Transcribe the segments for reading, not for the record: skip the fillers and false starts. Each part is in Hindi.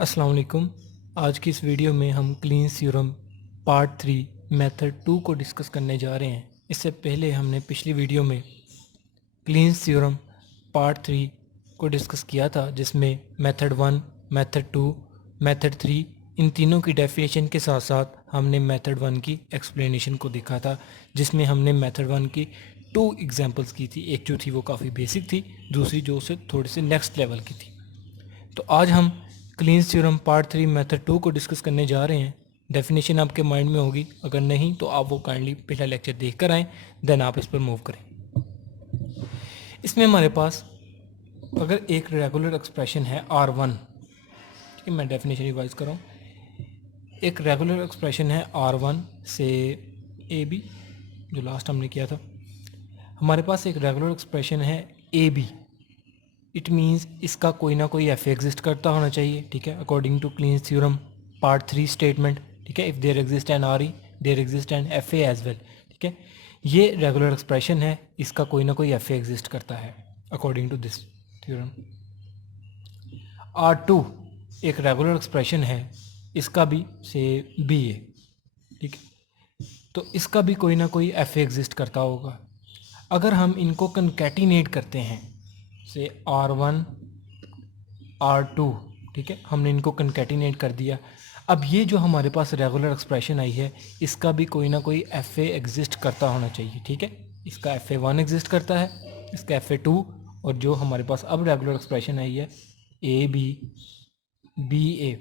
अस्सलाम वालेकुम। आज की इस वीडियो में हम क्लींस थ्योरम पार्ट 3 मेथड 2 को डिस्कस करने जा रहे हैं। इससे पहले हमने पिछली वीडियो में क्लींस थ्योरम पार्ट 3 को डिस्कस किया था, जिसमें मेथड 1, मेथड 2, मेथड 3 इन तीनों की डेफिनेशन के साथ साथ हमने मेथड 1 की एक्सप्लेनेशन को देखा था, जिसमें हमने मेथड 1 की 2 एग्जांपल्स की थी। एक जो थी वो काफ़ी बेसिक थी, दूसरी जो उससे थोड़ी सी नेक्स्ट लेवल की थी। तो आज हम क्लींस थ्योरम पार्ट 3 मेथड 2 को डिस्कस करने जा रहे हैं। डेफिनेशन आपके माइंड में होगी, अगर नहीं तो आप वो काइंडली पिछला लेक्चर देख कर आएँ, देन आप इस पर मूव करें। इसमें हमारे पास अगर एक रेगुलर एक्सप्रेशन है R1, ठीक है, मैं डेफिनेशन रिवाइज कर रहा हूँ। एक रेगुलर एक्सप्रेशन है R1 से AB, जो लास्ट हमने किया था। हमारे पास एक रेगुलर एक्सप्रेशन है AB, इट मीन्स इसका कोई ना कोई एफ एग्जिस्ट करता होना चाहिए, ठीक है, according to Kleene's theorem part 3 statement, ठीक है। If there exist an R E, there exist an F A as well, ठीक है। ये रेगुलर एक्सप्रेशन है, इसका कोई ना कोई एफ ए एग्जिस्ट करता है according to this theorem. R2 एक रेगुलर एक्सप्रेशन है, इसका भी से बी है, ठीक है, तो इसका भी कोई ना कोई एफ ए एग्जिस्ट करता होगा। अगर हम इनको कंकैटिनेट करते हैं, से R1 R2, ठीक है, हमने इनको कंकैटिनेट कर दिया। अब ये जो हमारे पास रेगुलर एक्सप्रेशन आई है, इसका भी कोई ना कोई एफ ए एग्जिस्ट करता होना चाहिए, ठीक है। इसका एफ ए 1 एग्जिस्ट करता है, इसका एफ ए 2, और जो हमारे पास अब रेगुलर एक्सप्रेशन आई है ए बी बी ए,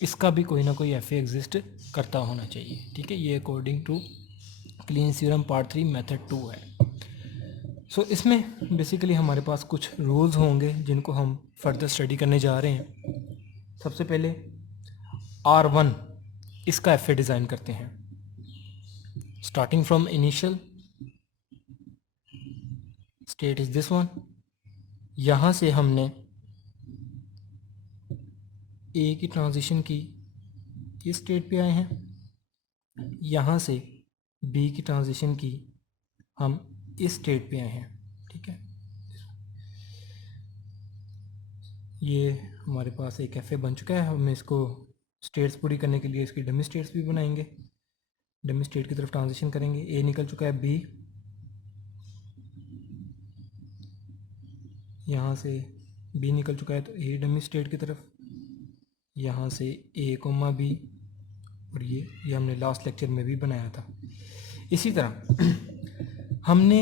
इसका भी कोई ना कोई एफ ए एग्जिस्ट करता होना चाहिए, ठीक है। ये according to Kleene's theorem part 3 method 2 है। सो इसमें बेसिकली हमारे पास कुछ रूल्स होंगे जिनको हम फर्दर स्टडी करने जा रहे हैं। सबसे पहले R1, इसका एफ ए डिज़ाइन करते हैं। Starting from initial state is this one, यहाँ से हमने ए की ट्रांजिशन की, इस स्टेट पे आए हैं। यहाँ से बी की ट्रांजिशन की, हम इस स्टेट पे आए हैं, ठीक है। ये हमारे पास एक एफ ए बन चुका है। हम इसको स्टेट्स पूरी करने के लिए इसकी डमी स्टेट्स भी बनाएंगे, डमी स्टेट की तरफ ट्रांजिशन करेंगे। ए निकल चुका है, बी, यहाँ से बी निकल चुका है तो ए डमी स्टेट की तरफ, यहाँ से ए कोमा बी, और ये हमने लास्ट लेक्चर में भी बनाया था। इसी तरह हमने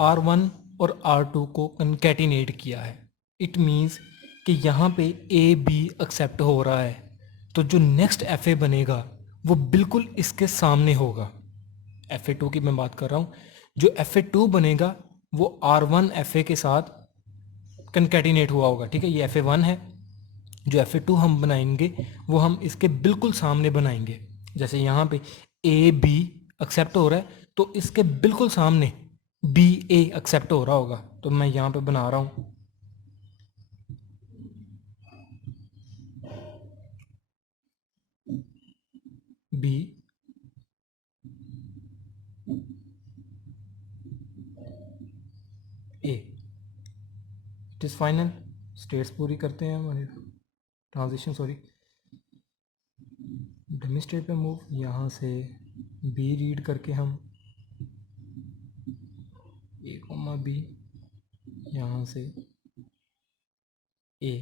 R1 और R2 को कंकैटिनेट किया है। इट मीन्स कि यहाँ पे ए बी एक्सेप्ट हो रहा है, तो जो नेक्स्ट एफ ए बनेगा वो बिल्कुल इसके सामने होगा। एफ ए 2 की मैं बात कर रहा हूँ। जो एफ ए 2 बनेगा वो R1 एफ ए के साथ कंकैटिनेट हुआ होगा, ठीक है। ये एफ ए 1 है, जो एफ ए 2 हम बनाएंगे वो हम इसके बिल्कुल सामने बनाएंगे। जैसे यहाँ पे ए बी एक्सेप्ट हो रहा है, तो इसके बिल्कुल सामने बी ए एक्सेप्ट हो रहा होगा। तो मैं यहाँ पे बना रहा हूँ B A. It is final. States पूरी करते हैं हमारे ट्रांजिशन, सॉरी, डमी स्टेट पे मूव। यहाँ से बी रीड करके हम ए कोमा बी, यहाँ से ए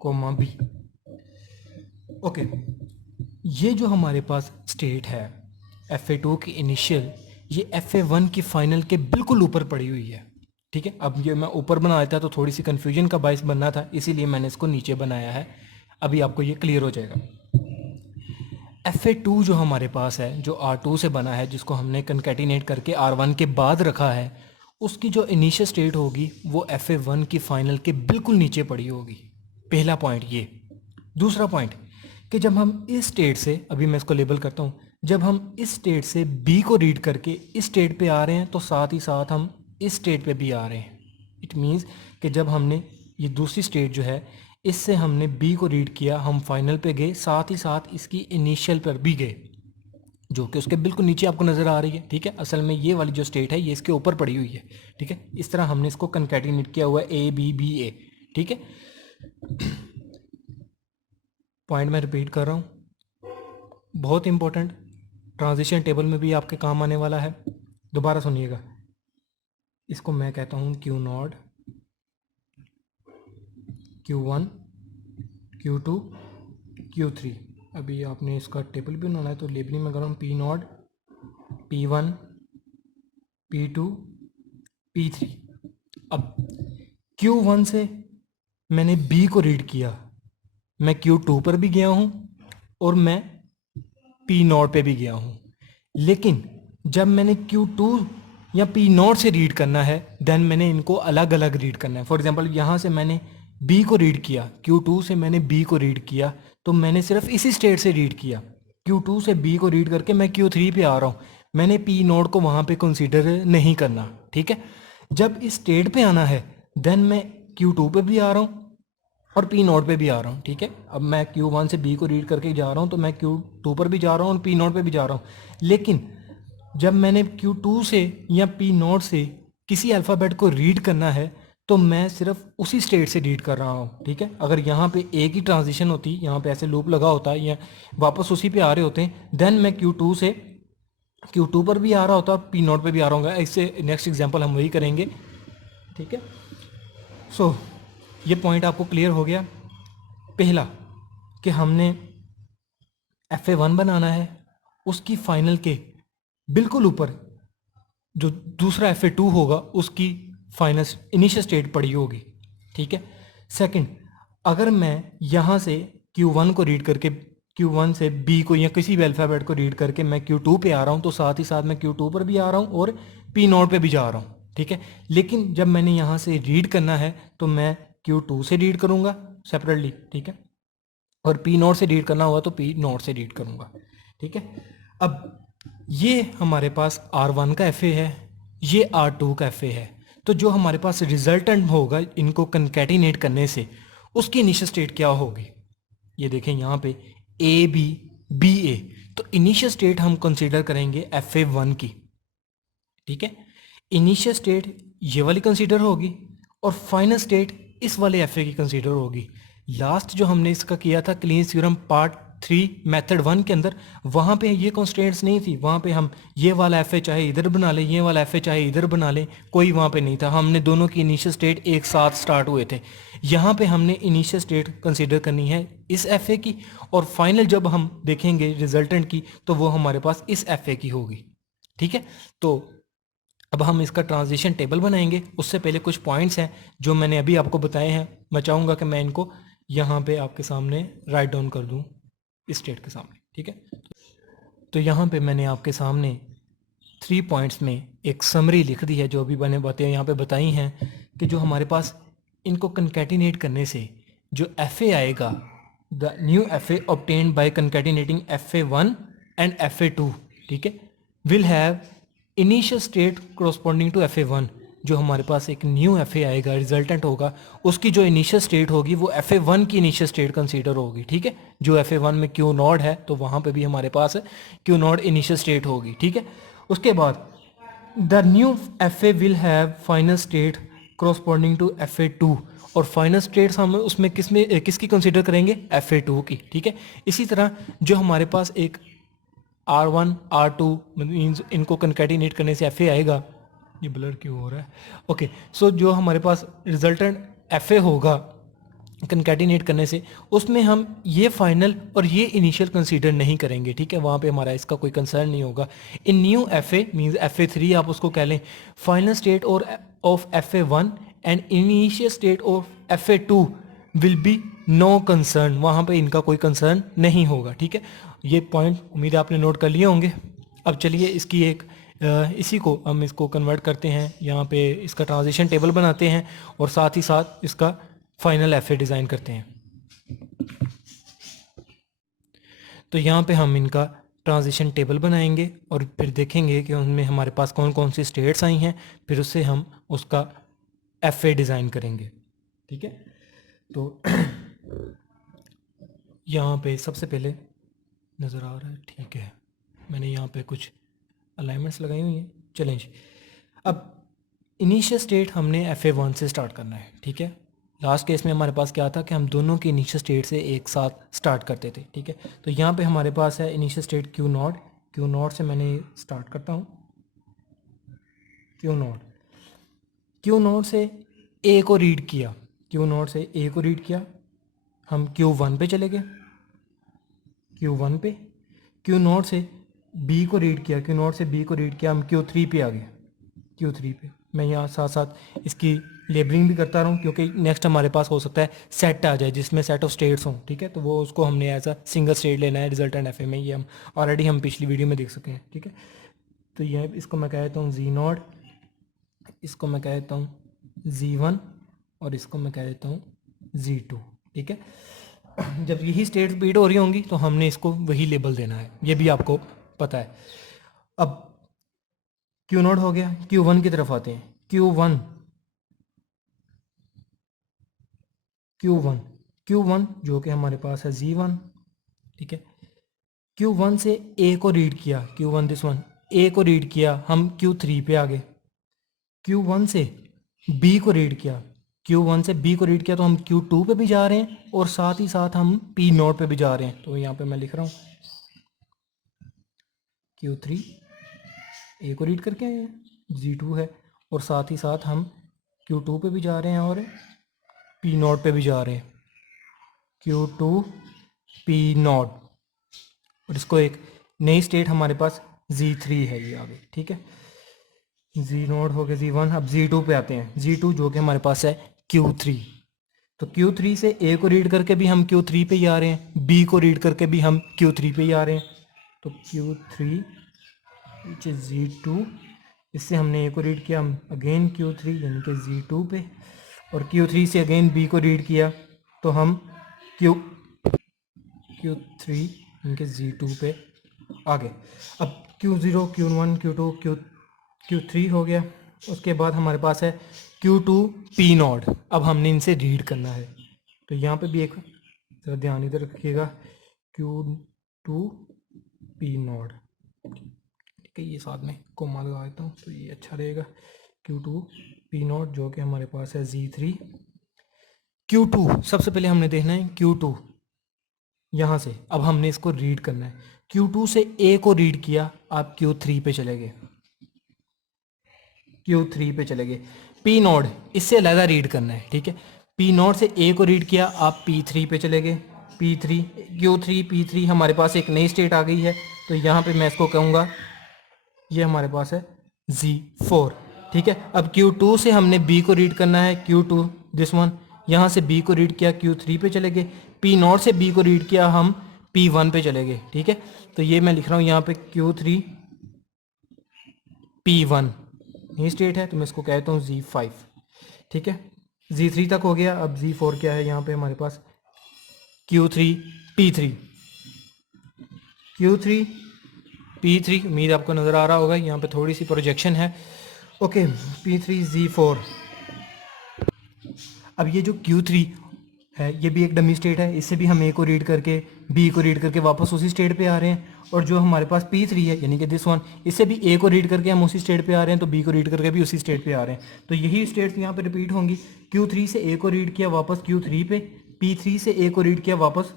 कोमा बी, ओके। ये जो हमारे पास स्टेट है एफ ए 2 की इनिशियल, ये एफ ए 1 की फाइनल के बिल्कुल ऊपर पड़ी हुई है, ठीक है। अब ये मैं ऊपर बना देता तो थोड़ी सी कन्फ्यूजन का बाइस बनना था, इसीलिए मैंने इसको नीचे बनाया है। अभी आपको ये क्लियर हो जाएगा। एफ ए 2 जो हमारे पास है, जो R2 से बना है, जिसको हमने कंकैटिनेट करके R1 के बाद रखा है, उसकी जो इनिशियल स्टेट होगी वो एफ ए 1 की फाइनल के बिल्कुल नीचे पड़ी होगी। पहला पॉइंट ये। दूसरा पॉइंट कि जब हम इस स्टेट से, अभी मैं इसको लेबल करता हूँ, जब हम इस स्टेट से बी को रीड करके इस स्टेट पे आ रहे हैं, तो साथ ही साथ हम इस स्टेट पे भी आ रहे हैं। इट मीन्स कि जब हमने ये दूसरी स्टेट जो है, इससे हमने बी को रीड किया, हम फाइनल पे गए, साथ ही साथ इसकी इनिशियल पर भी गए, जो कि उसके बिल्कुल नीचे आपको नज़र आ रही है, ठीक है। असल में ये वाली जो स्टेट है ये इसके ऊपर पड़ी हुई है, ठीक है। इस तरह हमने इसको कंकैटिनेट किया हुआ है, ए बी बी ए, ठीक है। पॉइंट मैं रिपीट कर रहा हूँ, बहुत इंपॉर्टेंट, ट्रांजिशन टेबल में भी आपके काम आने वाला है। दोबारा सुनिएगा, इसको मैं कहता हूँ Q not, Q1, Q2, Q3। अभी आपने इसका टेबल भी बनाना है तो लेबलिंग में कर रहा हूँ P not, P1, P2, P3। अब Q1 से मैंने B को रीड किया, मैं Q2 पर भी गया हूँ और मैं P नॉट पे भी गया हूँ। लेकिन जब मैंने Q2 या P नॉट से रीड करना है, देन मैंने इनको अलग अलग रीड करना है। फॉर एग्जांपल यहाँ से मैंने B को रीड किया, Q2 से मैंने B को रीड किया, तो मैंने सिर्फ इसी स्टेट से रीड किया। Q2 से B को रीड करके मैं Q3 पे आ रहा हूँ, मैंने P नॉट को वहाँ पे कंसीडर नहीं करना, ठीक है। जब इस स्टेट पे आना है, देन मैं Q2 पे भी आ रहा हूँ और P नॉट पे भी आ रहा हूँ, ठीक है। अब मैं Q1 से B को रीड करके जा रहा हूँ तो मैं Q2 पर भी जा रहा हूँ और P नॉट पे भी जा रहा हूँ। लेकिन जब मैंने Q2 से या P नॉट से किसी अल्फ़ाबेट को रीड करना है तो मैं सिर्फ उसी स्टेट से रीड कर रहा हूँ, ठीक है। अगर यहाँ पे एक ही ट्रांजिशन होती, यहाँ पे ऐसे लूप लगा होता या वापस उसी पे आ रहे होते, देन मैं Q2 से Q2 पर भी आ रहा होता और P नॉट पे भी आ रहा हूँ। इससे नेक्स्ट एग्जाम्पल हम वही करेंगे, ठीक है। सो ये पॉइंट आपको क्लियर हो गया। पहला कि हमने FA1 बनाना है, उसकी फाइनल के बिल्कुल ऊपर जो दूसरा FA2 होगा उसकी फाइनल इनिशियल स्टेट पड़ी होगी, ठीक है। सेकंड, अगर मैं यहाँ से Q1 को रीड करके, Q1 से B को या किसी भी अल्फ़ाबेट को रीड करके मैं Q2 पे आ रहा हूँ तो साथ ही साथ मैं Q2 पर भी आ रहा हूँ और P नॉट पे भी जा रहा हूँ, ठीक है। लेकिन जब मैंने यहाँ से रीड करना है तो मैं Q2 से रीड करूँगा सेपरेटली, ठीक है, और P नॉट से रीड करना होगा तो P नॉट से रीड करूँगा, ठीक है। अब ये हमारे पास R1 का FA है, ये R2 का FA है, तो जो हमारे पास रिजल्टेंट होगा इनको कंकैटिनेट करने से उसकी इनिशियल स्टेट क्या होगी, ये देखें यहाँ पे AB BA, तो इनिशियल स्टेट हम कंसीडर करेंगे FA1 की, ठीक है। इनिशियल स्टेट ये वाली कंसीडर होगी और फाइनल स्टेट इस वाले FA की कंसीडर होगी। लास्ट जो हमने इसका किया था क्लीन थ्योरम पार्ट 3 मेथड 1 के अंदर, वहाँ पे ये कंस्ट्रेंट्स नहीं थी, वहाँ पे हम ये वाला FA चाहे इधर बना लें, ये वाला FA चाहे इधर बना लें, कोई वहाँ पे नहीं था। हमने दोनों की इनिशियल स्टेट एक साथ स्टार्ट हुए थे। यहाँ पे हमने इनिशियल स्टेट कंसीडर करनी है इस FA की, और फाइनल जब हम देखेंगे रिजल्टेंट की तो वो हमारे पास इस FA की होगी, ठीक है। तो अब हम इसका ट्रांजिशन टेबल बनाएंगे, उससे पहले कुछ पॉइंट्स हैं जो मैंने अभी आपको बताए हैं, मैं चाहूँगा कि मैं इनको यहाँ पे आपके सामने राइट डाउन कर दूँ इस स्टेट के सामने, ठीक है। तो यहाँ पे मैंने आपके सामने 3 पॉइंट्स में एक समरी लिख दी है, जो अभी मैंने बातें यहाँ पे बताई हैं कि जो हमारे पास इनको कंकैटिनेट करने से जो FA आएगा, the new FA obtained by concatenating FA1 and FA2, ठीक है, will have initial state corresponding to FA1। जो हमारे पास एक न्यू FA आएगा, रिजल्टेंट होगा, उसकी जो इनिशियल स्टेट होगी वो FA1 की इनिशियल स्टेट कंसीडर होगी, ठीक है। जो FA1 में Q नॉट है तो वहाँ पे भी हमारे पास Q नॉट इनिशियल स्टेट होगी, ठीक है। उसके बाद the new FA will have final state corresponding to FA2, और फाइनल स्टेट्स हम उसमें किसकी कंसीडर करेंगे, FA2 की, ठीक है। इसी तरह जो हमारे पास एक R1 R2 मीन्स इनको कंकैटिनेट करने से FA आएगा, ये ब्लर क्यों हो रहा है, ओके। सो जो हमारे पास रिजल्टेंट FA होगा कंकैटिनेट करने से, उसमें हम ये फाइनल और ये इनिशियल कंसीडर नहीं करेंगे, ठीक है, वहाँ पे हमारा इसका कोई कंसर्न नहीं होगा। इन न्यू FA मीन्स FA3 आप उसको कह लें, फाइनल स्टेट और of FA1 and initial state of FA2 will be no concern, वहाँ पे इनका कोई कंसर्न नहीं होगा, ठीक है। ये पॉइंट उम्मीद है आपने नोट कर लिए होंगे। अब चलिए इसकी एक इसी को हम इसको कन्वर्ट करते हैं, यहाँ पे इसका ट्रांजिशन टेबल बनाते हैं और साथ ही साथ इसका फाइनल FA डिज़ाइन करते हैं। तो यहाँ पे हम इनका ट्रांजिशन टेबल बनाएंगे और फिर देखेंगे कि उनमें हमारे पास कौन कौन सी स्टेट्स आई हैं, फिर उससे हम उसका FA डिज़ाइन करेंगे, ठीक है। तो यहाँ पे सबसे पहले नज़र आ रहा है, ठीक है, मैंने यहाँ पे कुछ अलाइनमेंट्स लगाई हुई हैं, चलें जी। अब इनिशियल स्टेट हमने FA1 से स्टार्ट करना है, ठीक है। लास्ट केस में हमारे पास क्या था कि हम दोनों की इनिशियल स्टेट से एक साथ स्टार्ट करते थे, ठीक है। तो यहाँ पे हमारे पास है इनिशियल स्टेट क्यू नॉट से मैंने स्टार्ट करता हूँ, क्यू नॉट से ए को रीड किया, हम क्यू वन पे चले गए, क्यू नॉट से बी को रीड किया, हम क्यू थ्री पे आ गए, मैं यहाँ साथ साथ इसकी लेबलिंग भी करता रहूँ क्योंकि नेक्स्ट हमारे पास हो सकता है सेट आ जाए जिसमें सेट ऑफ स्टेट्स हों, ठीक है। तो वो उसको हमने एज अ सिंगल स्टेट लेना है रिजल्टेंट एफ में, ये हम ऑलरेडी हम पिछली वीडियो में देख सके हैं, ठीक है। तो ये इसको मैं कह देता हूँ जी नॉट, इसको मैं कह देता हूँ जी वन और इसको मैं कह देता हूँ जी टू, ठीक है। जब यही स्टेट्स बीट हो रही होंगी तो हमने इसको वही लेबल देना है, ये भी आपको पता है। अब क्यू नॉट हो गया, क्यू वन की तरफ आते हैं, क्यू वन जो कि हमारे पास है जी वन, ठीक है। क्यू वन से ए को रीड किया, ए को रीड किया, हम क्यू थ्री पे आ गए। क्यू वन से बी को रीड किया, तो हम क्यू टू पे भी जा रहे हैं और साथ ही साथ हम पी नोट पे भी जा रहे हैं। तो यहाँ पे मैं लिख रहा हूँ क्यू थ्री ए को रीड करके आए हैं, जी टू है, और साथ ही साथ हम क्यू टू पे भी जा रहे हैं और पी नोट पे भी जा रहे हैं, क्यू टू पी नोट, और इसको एक नई स्टेट हमारे पास जी थ्री है ये आगे, ठीक है। जी नोट हो गया जी वन, अब जी टू पे आते हैं, जी टू जो कि हमारे पास है क्यू थ्री। तो क्यू थ्री से ए को रीड करके भी हम क्यू थ्री पे ही आ रहे हैं, बी को रीड करके भी हम क्यू थ्री पे ही आ रहे हैं। तो क्यू थ्री जी टू, इससे हमने ए को रीड किया, हम अगेन क्यू थ्री यानी कि जी टू पे, और क्यू थ्री से अगेन बी को रीड किया तो हम क्यू थ्री यानी कि जी टू पे आ गए। अब Q zero, Q one, Q two, Q three हो गया। उसके बाद हमारे पास है क्यू टू पी नॉट, अब हमने इनसे रीड करना है। तो यहाँ पे भी एक ज़रा ध्यान इधर रखिएगा, क्यू टू पी नॉट, ठीक है। ये साथ में कोमा लगा देता हूँ तो ये अच्छा रहेगा, क्यू टू पी नॉट जो कि हमारे पास है जी थ्री। क्यू टू सबसे पहले हमने देखना है क्यू टू, यहाँ से अब हमने इसको रीड करना है। क्यू टू से ए को रीड किया, आप क्यू थ्री पे चले गए, पी नोड इससे अलग रीड करना है, ठीक है। पी नोड से ए को रीड किया, आप पी थ्री पे चले गए, P three Q three P three, हमारे पास एक नई स्टेट आ गई है। तो यहाँ पे मैं इसको कहूँगा ये हमारे पास है Z4, ठीक है। अब Q2 से हमने B को रीड करना है, Q2 दिस वन, यहाँ से B को रीड किया, Q3 पे चले गए, P नॉट से B को रीड किया, हम P1 पे चले गए, ठीक है। तो ये मैं लिख रहा हूँ यहाँ पे Q3 P1 ये स्टेट है, तो मैं इसको कहता हूँ Z5, ठीक है। Z3 तक हो गया, अब Z4 क्या है यहाँ पे हमारे पास, Q3 P3, उम्मीद आपको नज़र आ रहा होगा, यहाँ पे थोड़ी सी प्रोजेक्शन है, ओके। P3 Z4, अब ये जो Q3 है ये भी एक डमी स्टेट है, इससे भी हम ए को रीड करके बी को रीड करके वापस उसी स्टेट पे आ रहे हैं। और जो हमारे पास P3 है यानी कि दिस वन, इससे भी ए को रीड करके हम उसी स्टेट पे आ रहे हैं, तो बी को रीड करके भी उसी स्टेट पे आ रहे हैं। तो यही स्टेट्स यहाँ पे रिपीट होंगी, Q3 से ए को रीड किया वापस Q3 पे, P3 से ए को रीड किया वापस,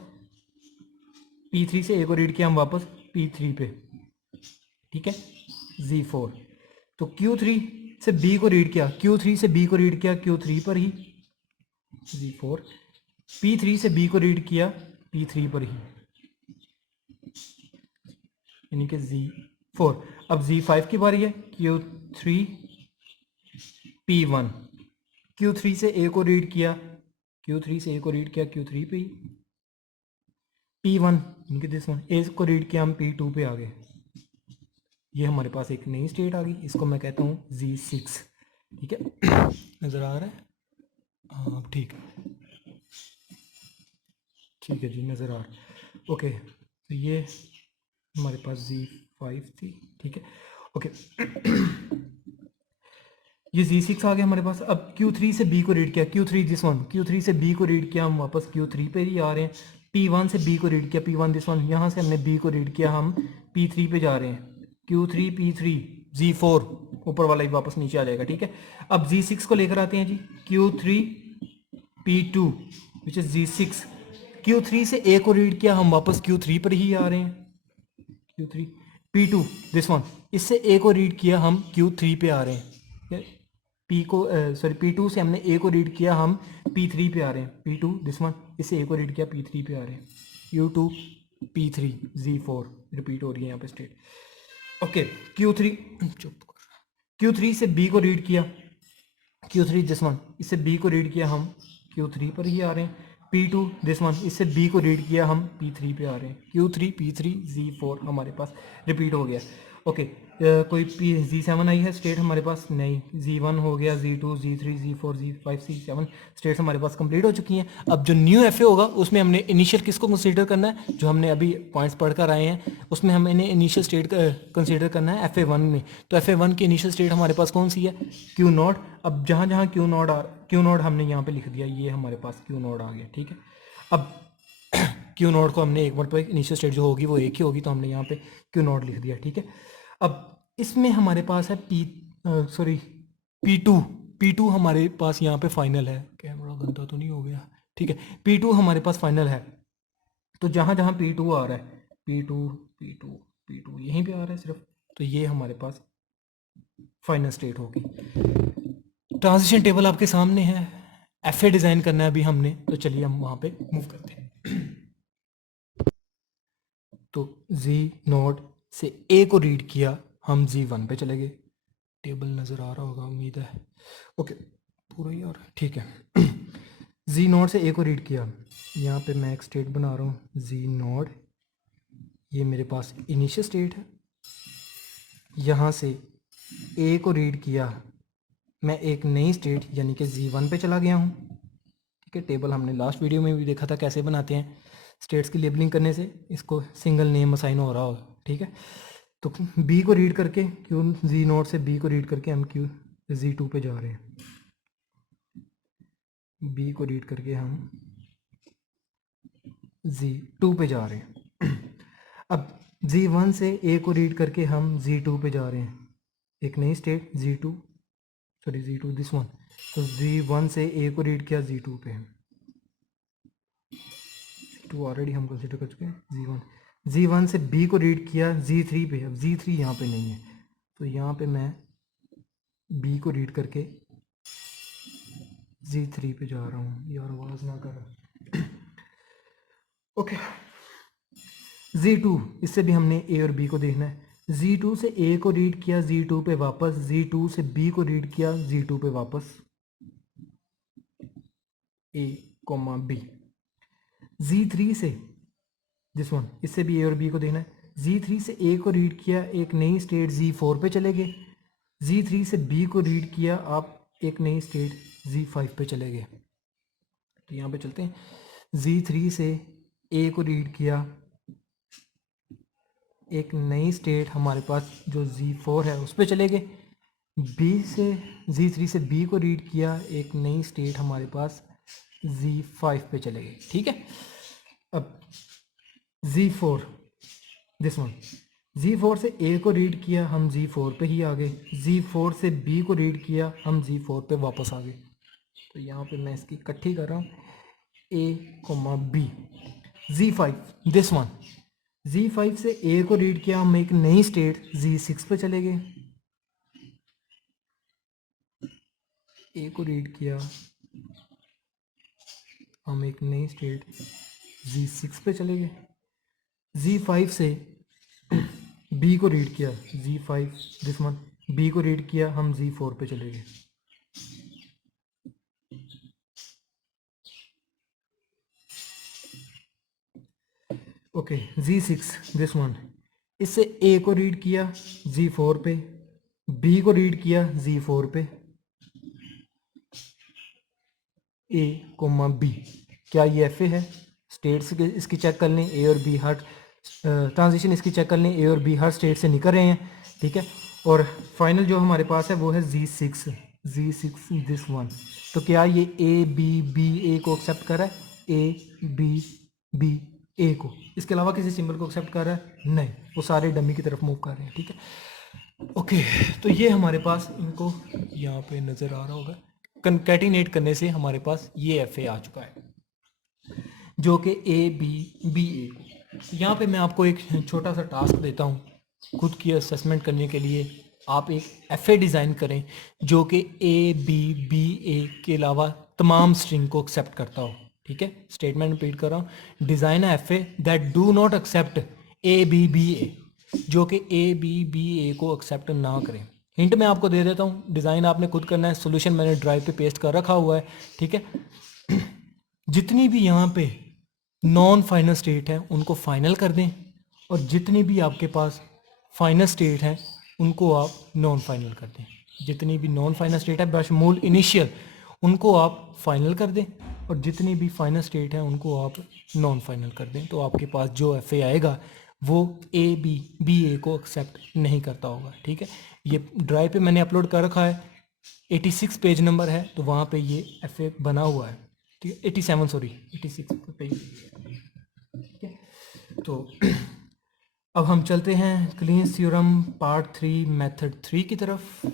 हम वापस P3 पे, ठीक है, Z4। तो Q3 से B को रीड किया, Q3 पर ही Z4, P3 से B को रीड किया P3 पर ही यानी कि Z4। अब Z5 की बारी है, Q3 P1, Q3 से A को रीड किया, Q3 पे ही, P1 यानी कि दिस वन, A को रीड किया, हम P2 पे आ गए। ये हमारे पास एक नई स्टेट आ गई, इसको मैं कहता हूँ Z6, ठीक है। नज़र आ रहा है, हाँ ठीक है जी, नज़र आ रहा है, ओके। तो ये हमारे पास Z5 थी, ठीक है, ओके। ये Z6 आ गया हमारे पास। अब Q3 से B को रीड किया, Q3 से B को रीड किया, हम वापस Q3 पे ही आ रहे हैं। P1 से B को रीड किया, P1 दिस वन, यहाँ से हमने B को रीड किया, हम P3 पे जा रहे हैं, Q3 P3 Z4, ऊपर वाला ही वापस नीचे आ जाएगा, ठीक है। अब Z6 को लेकर आते हैं जी, Q3 P2 which is Z6। Q3 से A को रीड किया, हम वापस Q3 पर ही आ रहे हैं। Q3 P2 दिस वन, इससे A को रीड किया, हम Q3 पे आ रहे हैं। P को सॉरी P2 से हमने A को रीड किया, हम P3 पे आ रहे हैं। P2 दिस वन, इससे A को रीड किया, P3 पे आ रहे हैं। U2 P3 Z4 रिपीट हो रही है यहाँ पे स्टेट। ओके Q3 चुप Q3 से B को रीड किया, Q3 दिस वन, इससे B को रीड किया, हम Q3 पर ही आ रहे हैं। P2 दिस वन, इससे B को रीड किया, हम P3 पे आ रहे हैं। Q3 P3 Z4 हमारे पास रिपीट हो गया। ओके कोई Z7 आई है स्टेट हमारे पास? नहीं। Z1 हो गया, Z2 Z3 Z4 Z5 Z7 states हमारे पास कंप्लीट हो चुकी हैं। अब जो न्यू एफ होगा उसमें हमने इनिशियल किसको कंसीडर करना है? जो हमने अभी पॉइंट्स पढ़कर आए हैं उसमें हमें इनिशियल स्टेट कंसीडर करना है FA1 में। तो FA1 की इनिशियल स्टेट हमारे पास कौन सी है? Q0। अब जहाँ जहाँ Q0 हमने यहाँ पे लिख दिया, ये हमारे पास Q0 आ गया। ठीक है, अब Q0 को हमने एक बार पर इनिशियल स्टेट जो होगी वो एक ही होगी, तो हमने यहाँ पे Q0 लिख दिया। ठीक है, अब इसमें हमारे पास है P2 हमारे पास यहाँ पे फाइनल है। कैमरा गंदा तो नहीं हो गया? ठीक है, P2 हमारे पास फाइनल है। तो जहाँ जहाँ P2 आ रहा है, P2 यहीं पे आ रहा है सिर्फ, तो ये हमारे पास फाइनल स्टेट होगी। ट्रांजिशन टेबल आपके सामने है, FA डिज़ाइन करना है अभी हमने, तो चलिए हम वहाँ पे मूव करते हैं। तो Z0 से A को रीड किया, हम Z1 पे चले गए। टेबल नज़र आ रहा होगा उम्मीद है। ओके पूरा ही आ रहा है, ठीक है। Z0 से A को रीड किया, यहाँ पे मैं एक स्टेट बना रहा हूँ Z0, ये मेरे पास इनिशियल स्टेट है। यहाँ से A को रीड किया, मैं एक नई स्टेट यानी कि Z1 पे चला गया हूँ। ठीक है, टेबल हमने लास्ट वीडियो में भी देखा था कैसे बनाते हैं स्टेट्स की लेबलिंग करने से, इसको सिंगल नेम असाइन हो रहा हो। ठीक है, तो B को रीड करके Z0 से B को रीड करके हम Z2 पे जा रहे हैं। B को रीड करके हम Z2 पे जा रहे हैं। अब Z1 से A को रीड करके हम Z2 पे जा रहे हैं, एक नई स्टेट Z2 दिस वन। तो Z1 से A को रीड किया, Z2 पे, Z2 ऑलरेडी हम कंसिडर कर चुके हैं। Z1 से B को रीड किया, Z3 पे। अब Z3 यहाँ पे नहीं है, तो यहाँ पे मैं B को रीड करके Z3 पे जा रहा हूँ। यार आवाज़ ना कर। ओके Z2, इससे भी हमने A और B को देखना है। Z2 से A को रीड किया, Z2 पे वापस। Z2 से B को रीड किया, Z2 पे वापस, A, B। Z3 से दिस वन, इससे भी A और B को देखना है। Z3 से A को रीड किया, एक नई स्टेट Z4 पे चले गए। Z3 से B को रीड किया, आप एक नई स्टेट Z5 पे चले गए। तो यहाँ पे चलते हैं, Z3 से A को रीड किया, एक नई स्टेट हमारे पास जो Z4 है उस पे चले गए। Z3 से B को रीड किया, एक नई स्टेट हमारे पास Z5 पे चले गए। ठीक है, अब Z4 दिस वन, Z4 से A को रीड किया, हम Z4 पे ही आ गए। Z4 से B को रीड किया, हम Z4 पे वापस आ गए। तो यहाँ पे मैं इसकी इकट्ठी कर रहा हूँ, A, B। Z5 this one, Z5 से A को रीड किया, हम एक नई स्टेट Z6 पे चले गए। A को रीड किया, हम एक नई स्टेट Z6 पे चले गए। Z5 से B को रीड किया, Z5 दिस वन, B को रीड किया, हम Z4 पे चले गए। ओके Z6 दिस वन, इससे A को रीड किया Z4 पे, B को रीड किया Z4 पे, A, B। क्या ये FA है? स्टेट्स इसकी चेक कर लें, A और B हर ट्रांजिशन इसकी चेक कर लें, A और B हर स्टेट से निकल रहे हैं। ठीक है, और फाइनल जो हमारे पास है वो है Z6 दिस वन। तो क्या ये B A को एक्सेप्ट कर रहा है? A B A को, इसके अलावा किसी सिंबल को एक्सेप्ट कर रहा है? नहीं, वो सारे डमी की तरफ मूव कर रहे हैं। ठीक है, ओके तो ये हमारे पास, इनको यहाँ पे नज़र आ रहा होगा, कंकैटिनेट करने से हमारे पास ये एफ ए आ चुका है जो कि ए बी बी ए को। यहाँ पे मैं आपको एक छोटा सा टास्क देता हूँ खुद की असेसमेंट करने के लिए। आप एक एफ ए डिज़ाइन करें जो कि ए बी बी ए के अलावा तमाम स्ट्रिंग को एक्सेप्ट करता हो। ठीक है, स्टेटमेंट रिपीट कर रहा हूँ, design F A that do not accept A B B A, जो कि ए बी बी ए को एक्सेप्ट ना करें। हिंट मैं आपको दे देता हूँ, डिज़ाइन आपने खुद करना है, सोल्यूशन मैंने ड्राइव पे पेस्ट कर रखा हुआ है। ठीक है, जितनी भी यहाँ पे नॉन फाइनल स्टेट है उनको फाइनल कर दें, और जितनी भी आपके पास फाइनल स्टेट है उनको आप नॉन फाइनल कर दें। जितनी भी नॉन फाइनल स्टेट है बशमूल इनिशियल, उनको आप फाइनल कर दें, और जितनी भी फाइनल स्टेट है उनको आप नॉन फाइनल कर दें। तो आपके पास जो एफ ए आएगा वो ए बी बी ए को एक्सेप्ट नहीं करता होगा। ठीक है, ये ड्राइव पे मैंने अपलोड कर रखा है, 86 पेज नंबर है, तो वहाँ पे ये एफ ए बना हुआ है। ठीक है, 87 सॉरी 86 पेज। ठीक है, तो अब हम चलते हैं क्लीन थ्योरम पार्ट 3 मेथड 3 की तरफ।